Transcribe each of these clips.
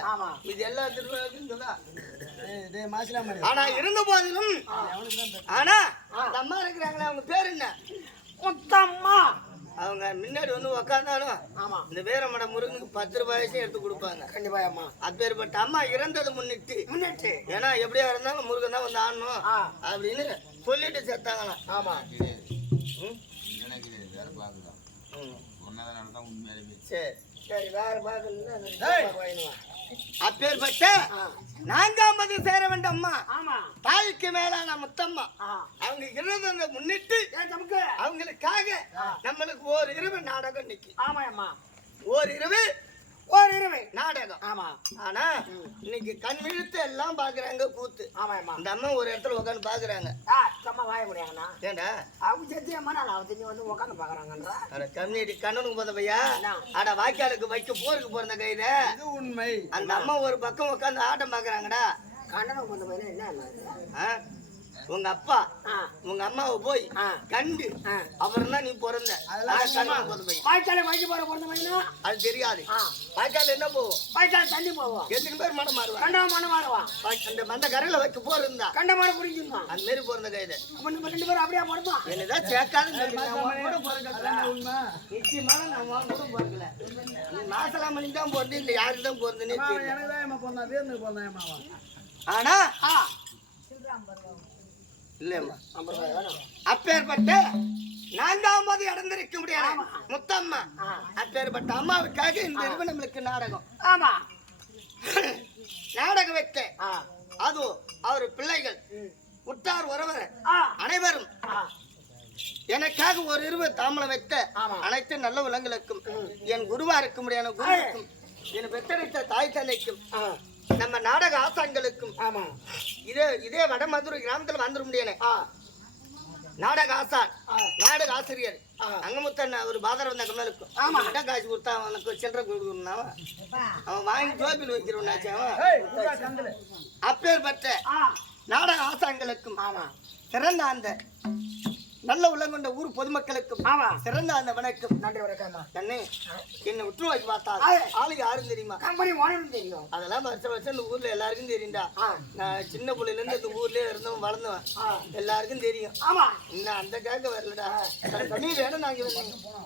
வச்சிருக்காங்க. இது எல்லா திருவிழாக்கும் ஆனா இருந்த போதிலும் ஆனா அந்த அம்மா இருக்கிறாங்களே அவங்க பேர் என்ன? முத்தம்மா. அவங்க முன்னாடி வந்து உக்காந்தாலும் இந்த வீரமட முருகனுக்கு 10 ரூபாய்க்கும் எடுத்து கொடுப்பாங்க. கண்டிப்பா அம்மா. அப்பேற்பட்ட அம்மா இறந்தது முன்னிட்டு ஏன்னா எப்படியா இருந்தாலும் முருகன் தான் வந்து ஆடணும் அப்படின்னு சொல்லிட்டு செத்தாங்களாம். ஆமா. சரி வேற பாக்கல. அப்பேற்பட்ட 4வது சேர வேண்ட அம்மா தாய்க்கு மேலான முத்தம்மா அவங்க இருந்ததை முன்னிட்டு அவங்களுக்காக நம்மளுக்கு ஒரு இரவு நாடகம் இன்னைக்கு. ஒரு இரவு நாடகம். ஆமா. ஆனா இன்னைக்கு கண் விழுத்து எல்லாம் பாக்குறாங்க கூத்து. இந்த அம்மா ஒரு இடத்துல உட்காந்து பாக்குறாங்க. வாய முடியாங்கண்ணா. ஏண்டா அவங்க சத்தியமா நான் அவங்க வந்து உட்காந்து பாக்குறாங்கன்றா. அட கம்யூனிட்டி கண்ணனுக்கு போதவையா அட வாய்க்காலுக்கு வைக்க போருக்கு போறத கையில உண்மை. அந்த அம்மா ஒரு பக்கம் உட்காந்து ஆட்டம் பாக்குறாங்கடா. கண்ணனுக்கு போத பையன் என்ன உங்க அப்பா உங்க அம்மாவை போய் கண்டு அப்புறம் தான் நீ பிறந்த. வாய்க்கால வைக்க போற பிறந்த பையனா அது தெரியாது. வாய்க்கால என்ன போவோம்? வாய்க்கால தண்ணி போவோம். எத்தனை பேர் மனம் மாறுவான்? கண்டா மனம் மாறுவான். அந்த மந்த கரையில வைக்க போறா கண்ட மரம் புரிஞ்சுமா அந்த மாரி பிறந்த கையில நம்ம 2 பேரும் அப்படியே பிறந்தோம். என்னதான் சேர்க்காது நிச்சயமான நான் கூட பிறக்கல. நீ மாசலாம் மணி தான் பிறந்து இல்ல யாருக்கு தான் பிறந்தேன்னு ஆனா இல்லம்மா அப்பேற்பட்ட 4வது இடந்திருக்க முடியாது முத்தம்மா. அப்பேற்பட்ட அம்மாவுக்காக இந்த இரவு நம்மளுக்கு நாடகம். ஆமா. நாடகம் வைக்க அது அவர் பிள்ளைகள் உற்றார் உறவர் அனைவரும் எனக்காக ஒரு இரவு தாமலம் வைத்த அனைத்து நல்ல உலகங்களுக்கும் என் குருவா இருக்க முடியாத குருவுக்கும் என் பெற்றெடுத்த தாய் தந்தைக்கும் நம்ம நாடக ஆசான்களுக்கும் இதே வடமதுரை கிராமத்துல வந்துட முடியாது. நாடக ஆசான் நாடக ஆசிரியர் அங்கமுத்தன் ஒரு பாதர் வந்த கம்மலுக்கும் காசு கொடுத்தா அவனுக்கு சில்லறை கொடுக்கணும்னா அவன் வாங்கி ஜோபில் வைக்கிறவனாச்சு. அவன் அப்பேற்பட்ட நாடக ஆசான்களுக்கும் சிறந்த அந்த நல்ல உள்ளங்கொண்ட ஊர் பொதுமக்களுக்கும் சிறந்த அந்த வணக்கம். நன்றி வணக்கம். கண்ணே என்ன உற்று வாக்கி பார்த்தா ஆளுக்கு யாரும் தெரியுமா? கம்பெனி ஓனரும் தெரியும். அதெல்லாம் வருஷம் இந்த ஊர்ல எல்லாருக்கும் தெரியும்டா. நான் சின்ன பிள்ளைல இருந்து இந்த ஊர்லயே இருந்தவன் வளர்ந்தவன் எல்லாருக்கும் தெரியும். ஆமா. இன்னும் அந்த காக்க வரலடா. தமிழ் வேணும் நாங்க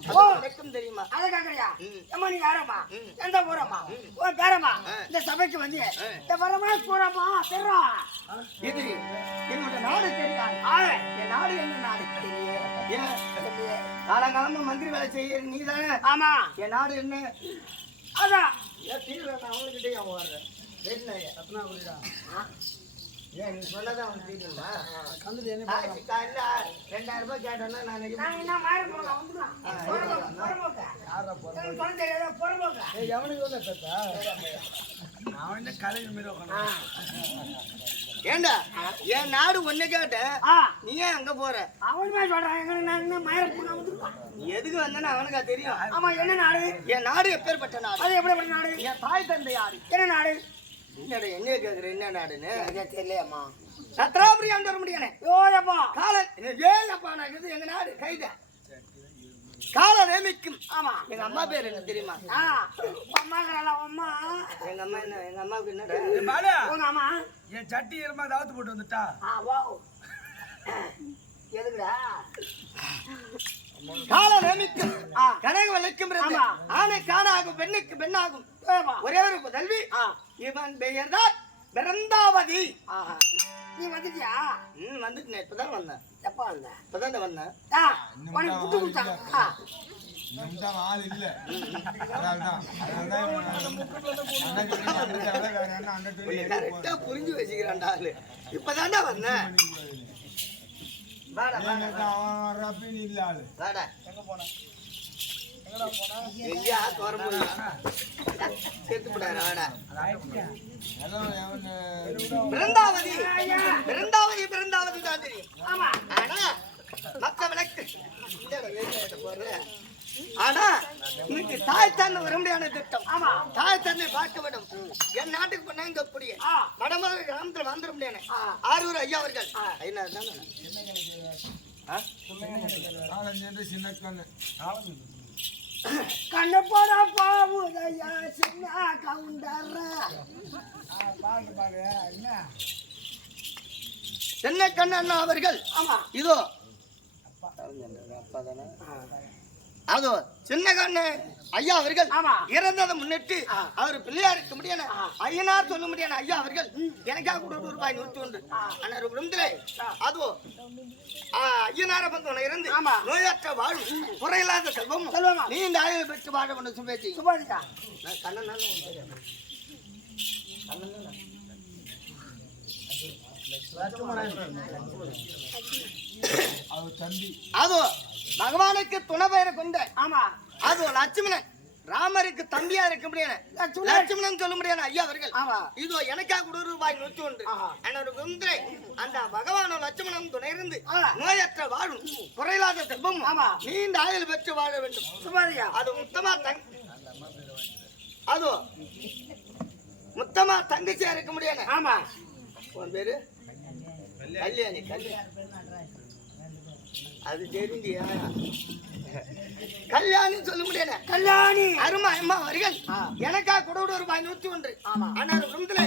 வணக்கம் தெரியுமா? அதை காக்கறியா? அம்மா நீ யாரம்மா? எந்த ஊரம்மா? ஓ பேரம்மா. இந்த சபைக்கு வந்து இந்த வரமா போறமா தெரா. இது என்னோட நாடு தெரியாது. என் நாடு என்ன நாடு? காலங்காலமா மந்திரி வேலை செய்ய நீ தானே? ஆமா. என் நாடு என்ன? அதான் அவங்ககிட்டே அவன் வர்றேன். ஏன் நீ சொன்னதான் அவனுக்கு தெரியுமா? காலையில 2000 ரூபாய் கேட்டோன்னா நான் ஏண்டா என் நாடு ஒண்ணு கேட்ட நீ ஏன் அங்க போற? அவனுமே சொல்றான் எதுக்கு வந்தேன்னு அவனுக்கா தெரியும். ஆமா. என்ன நாடு? என் நாடு எப்பேற்பட்ட நாடு? அது எப்படிப்பட்ட நாடு? என் தாய் தந்தை யாரு? என்ன நாடு? என்னடா என்ன கேக்குற? என்ன நாடுன்னு தெரியலையம்மா. சத்ராபுரி ஆண்டு வர முடியானே. ஓயப்பா காலன் ஏப்பா நாக்குது எங்க நாடு கைத கால நேமிக்கும். ஆமா. எங்க அம்மா பேர் என்ன தெரியுமா? அம்மா அம்மா எங்க அம்மா என்ன? எங்க அம்மாவுக்கு என்னடா? உங்க அம்மா என் சட்டி இருமா தாவத்து போட்டு வந்துட்டா. எதுக்குடா? கால நேமிக்கும் கனக வளைக்கும் ஆனை காணாகும் பெண்ணுக்கு பெண்ணாகும் ஒரே ஒரு புதல்வி. இவன் பெயர் தான் பிறந்தாவதி. நீ வந்துட்டியா? வந்துட்டேன். இப்பதான் வந்தேன். எப்ப வந்த? இப்பதான் வந்தேன். உனக்கு புட்டு கொடுத்தாங்க. ஆள் இல்ல கரெக்டா புரிஞ்சு வச்சுக்கிறான்டா ஆளு. இப்பதான்டா வந்தேன். இல்ல ஆளு வாடா. எங்க போன? எங்கயா தோற முடியும் சேர்த்து போடாரு. வாடா. பிறந்தாவதி பிறந்தாவதி பிறந்தாவதி தான் தெரியும். ஆமா. ஆனா மத்த விளக்கு போடுற. ஆனா இன்னைக்கு தாய் தந்தை வர முடியாத திட்டம். ஆமா. தாய் தந்தை பார்க்க வேண்டும். என் நாட்டுக்கு பண்ண இங்க அப்படியே வடமதுரை கிராமத்துல வந்துட முடியாது. ஆரூர் ஐயா அவர்கள் கண்ணப்பட பாவுதையா சின்ன கவுண்டர் சின்ன கண்ணு அண்ணா அவர்கள் ஆமா இதோ அதோ சின்ன கண்ணு ஐயா அவர்கள் ஆமா. இறந்ததை முன்னிட்டு அவர் பிள்ளையார் இருக்க முடியாது ஐயனார் சொல்ல முடியாது ஐயா அவர்கள் எனக்காக கூட ரூபாய் 101 அண்ணா குடும்பத்திலே அதோ ஐயனார பந்தவனை இருந்து ஆமா. நோயற்ற வாழும் குறையில்லாத செல்வம் செல்வமா. நீ இந்த ஆயுள் பெற்று வாழ வேண்டும் சுபேச்சி சுபாதிக்கா கண்ணன் அதோ பகவானுக்கு துணை பெயரை கொண்ட ஆமா அதோ லட்சுமணன் ராமருக்கு தம்பியா இருக்க முடியாது லட்சுமணன் சொல்ல முடியாது ஐயா அவர்கள் ஆமா. இதோ எனக்காக கூட ரூபாய் 101 என்னோட குந்திரை அந்த பகவானோ லட்சுமணன் துணை இருந்து நோயற்ற வாழும் குறையில்லாத செல்வம் ஆமா. நீண்ட ஆயுள் பெற்று வாழ வேண்டும் சுபாதிக்கா அது அதோ முத்தமா தங்கச்சியா இருக்க முடியாது ஆமா உன் பேரு கல்யாணி அது தெரிஞ்சியா கல்யாணி சொல்ல முடியாது கல்யாணி அருமா அம்மா அவர்கள் எனக்கா கூட ரூபாய் 101 ஆமா. ஆனா குடும்பத்துல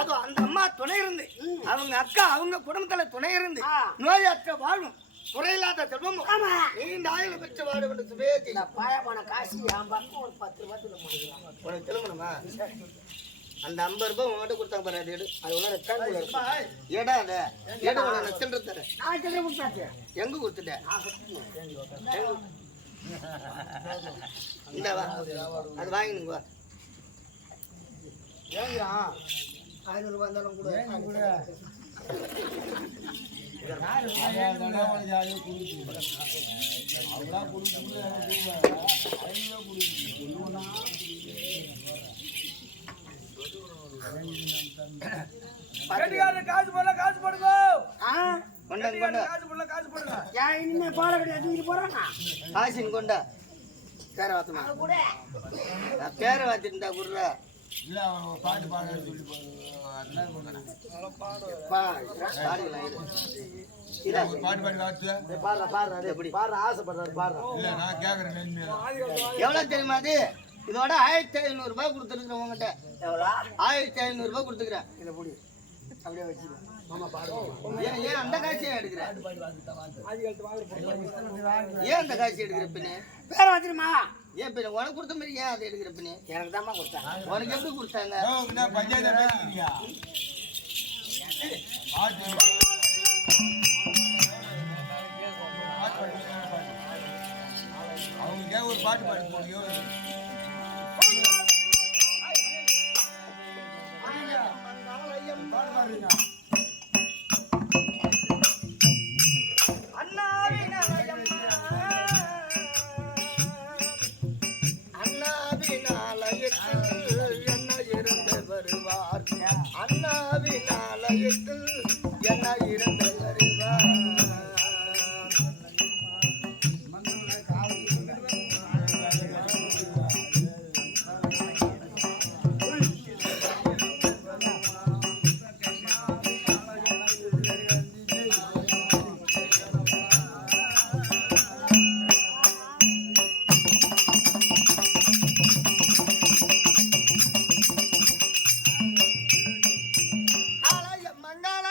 அதோ அந்த அம்மா துணை இருந்து அவங்க அக்கா அவங்க குடும்பத்துல துணை இருந்து நோயற்ற வாழும் குறையில்லாத செல்வமும் ஆமா. நீண்ட ஆயுள் பெற்று வாழ வேண்டும் சுபேதி பாயமான காசு என் பக்கம் ஒரு 10 ரூபாய் முடியலாம் உனக்கு திருமணமா அந்த 50 ரூபாய் உன்கிட்ட கொடுத்தாங்க பாரு அது எடு அது ஒன்றும் ரெக்கார்டு ஏடா அத எடு உன சில்லற தர நான் கிட்ட கொடுத்தாச்சு எங்க கொடுத்துட்டேன் இந்த வா அது வாங்கினுங்க வா ஏங்கா 500 ரூபாய் இருந்தாலும் கூட காசு போடுங்க கொண்டாங்க கொண்டா காசு போடுங்க ஏன் இனிமே பாலை கிடையாது தூக்கிட்டு போறானா ஆசின் கொண்டா பேர வாத்தமா பேர வாத்திருந்தா குர்ரா இல்ல அவன் பாட்டு பாட சொல்லி பாட்டு பாடி வாத்து இல்ல நான் கேக்குறேன் எவ்வளவு தெரியுமா அது இதோட 1500 ரூபாய் கொடுத்துருக்குறேன் உங்ககிட்ட எவ்வளோ 1500 ரூபாய் கொடுத்துக்கிறேன் இதை புடி அப்படியே வச்சுக்கோ மாமா ஏன் அந்த காட்சியை எடுக்கிறேன் ஏன் அந்த காட்சி எடுக்கிற பின்னே பேர வச்சிருமா ஏன் பின்ன உனக்கு கொடுத்த மாதிரி ஏன் அதை எடுக்கிற பின்னே எனக்கு தான்மா கொடுத்தாங்க உனக்கு எப்படி கொடுத்தாங்க பஞ்சாயத்து பேசுறீங்க அவங்க ஒரு பாட்டு பாடி போடுங்க பாட்டு பாடுறீங்க அண்ணாவினாலயத்தில் என்ன இருந்து வருவார் மங்காள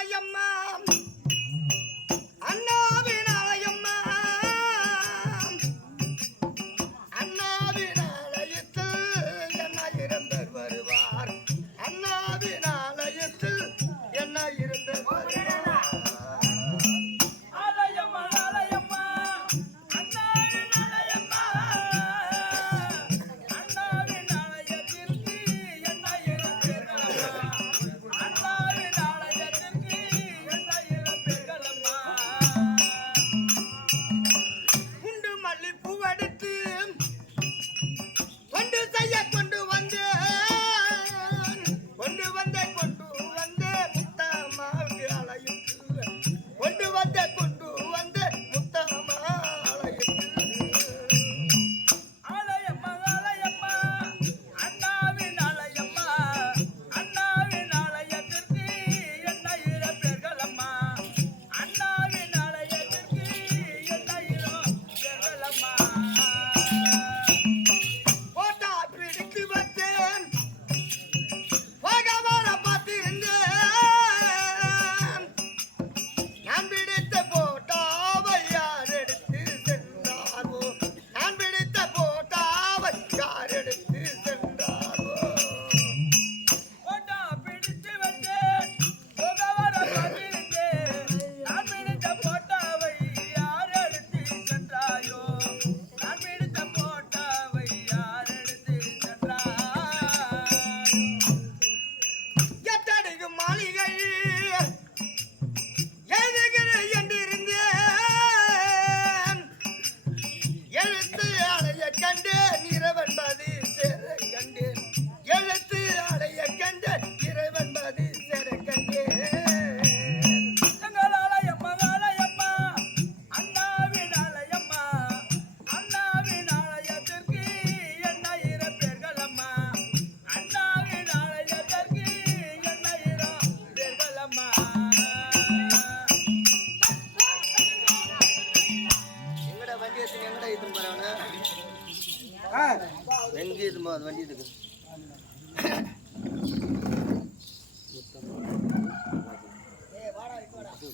வண்டி இருக்கு.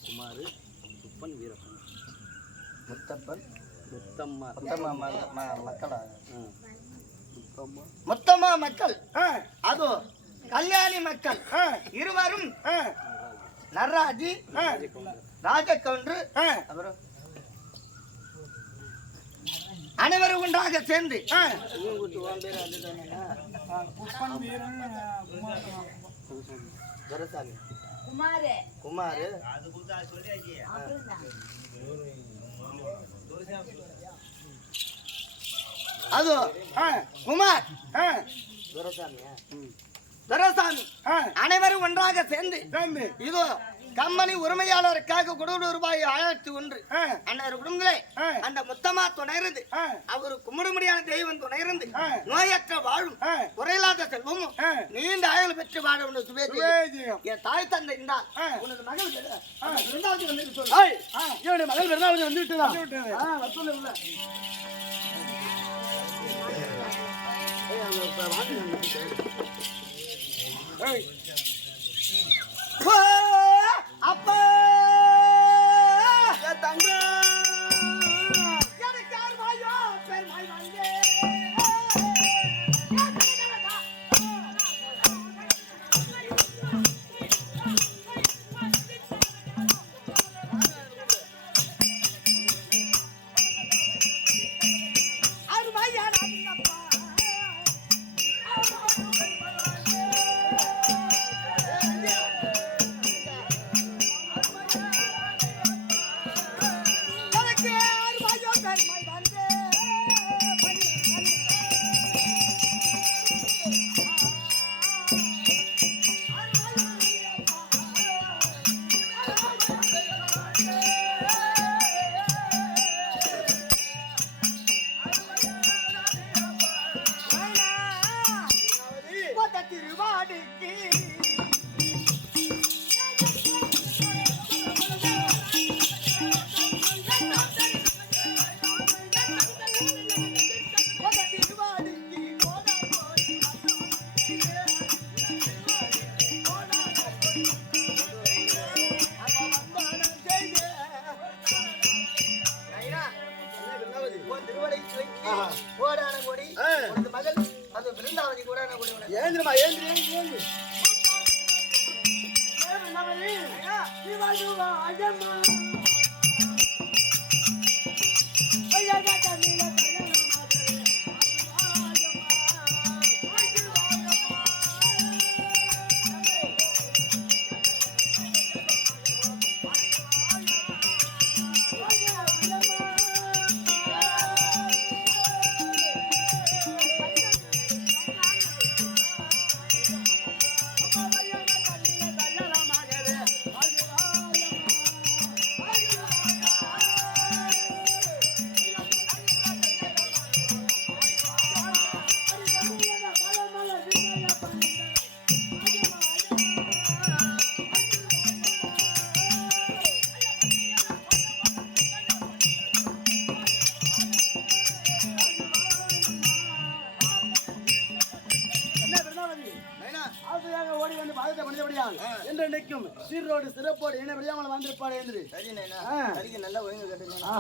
குமார் சுப்பன் வீரப்பன் முத்தப்பன் முத்தம்மா மக்களா முத்தம்மா மொத்தமா மக்கள் அது கல்யாணி மக்கள் இருவரும் நர்ராஜி ராஜகவுண்டர் அப்புறம் அனைவரும் ஒன்றாக சேர்ந்து துரைசாமி குமார் அது குமார் துரைசாமி அனைவரும் ஒன்றாக சேர்ந்து இதோ கம்பெனி உரிமையாளருக்காக ரூபாய் 1001 அண்ணர் குடும்பங்களே அந்த மொத்தமா துணையிருந்து அவர் கும்பிட முடியாத தெய்வம் துணையிருந்து நோயற்ற வாழும் குறையில்லாத செல்வமும் நீண்ட ஆயுள் பெற்று வாழும் என் தாய் தந்தை இருந்தா உனது மகள் இரண்டாவது வந்து சொல்லு மகள் இரண்டாவது வந்துட்டு அப்பா தங்க எனக்கு யார் மாயோ பேர் மாய் வாங்க அது மாயா நாங்கப்பா என்றைக்கும் சீரோடு சிறப்போடு என்ன விளையாமல் வந்திருப்பாடு என்று சரி நல்லா ஒழுங்கு கட்டுங்க